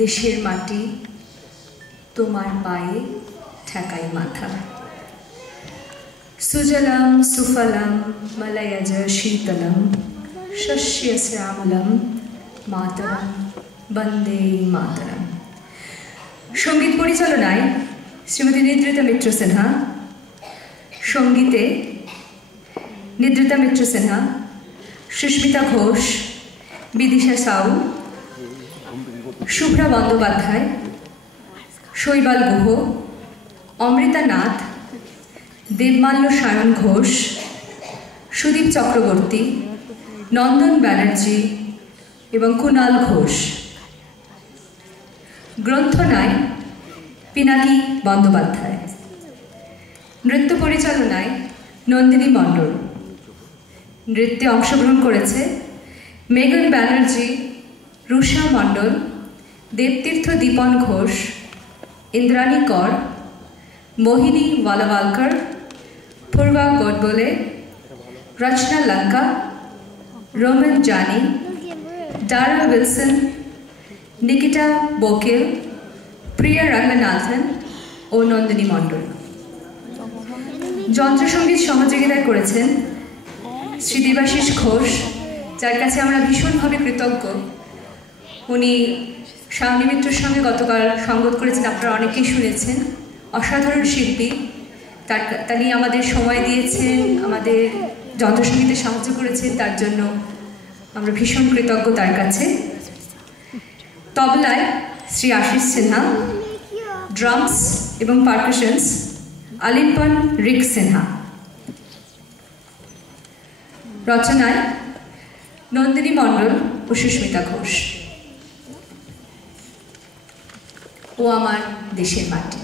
দেশের মাটি তোমার পায়ে ঠেকাই মাথা। সুজলাম সুফলাম মলয়জ শীতলম শস্য শ্যামলম মাতরম বন্দে মাতরম। সঙ্গীত পরিচালনায় শ্রীমতী নিদ্রিতা মিত্র সিনহা, সঙ্গীতে নিদ্রিতা মিত্র সিনহা, সুস্মিতা ঘোষ, বিদিশা সাউ, শুভ্রা বন্দ্যোপাধ্যায়, শৈবাল গুহ, অমৃতা নাথ, দেবমাল্য সায়ন ঘোষ, সুদীপ চক্রবর্তী, নন্দন ব্যানার্জি এবং কুণাল ঘোষ। গ্রন্থনায় পিনাকি বন্দ্যোপাধ্যায়। নৃত্য পরিচালনায় নন্দিনী মণ্ডল। নৃত্যে অংশগ্রহণ করেছে মেঘন ব্যানার্জি, রুষা মণ্ডল, দেবতীর্থ দীপন ঘোষ, ইন্দ্রাণী কর, মোহিনী ওয়ালাওয়ালকর, পূর্বা গোডবোলে, রচনা লঙ্কা, রোমন জানি, ডারা উইলসন, নিকিতা বোকেল, প্রিয়া রঙ্গনাথন ও নন্দিনী মণ্ডল। যন্ত্রসঙ্গীত সহযোগিতায় করেছেন শ্রী দেবাশিস ঘোষ, যার কাছে আমরা ভীষণভাবে কৃতজ্ঞ। উনি শাওনী মিত্রের সঙ্গে গতকাল সঙ্গত করেছেন, আপনারা অনেকেই শুনেছেন। অসাধারণ শিল্পী, তিনি আমাদের সময় দিয়েছেন, আমাদের যন্ত্রসঙ্গীতে সাহায্য করেছেন, তার জন্য আমরা ভীষণ কৃতজ্ঞ তার কাছে। তবলায় শ্রী আশিস সিনহা, ড্রামস এবং পারকাশনস আলিপন রিক সিনহা। রচনায় নন্দিনী মণ্ডল ও সুস্মিতা ঘোষ। ও আমার দেশের মাটি।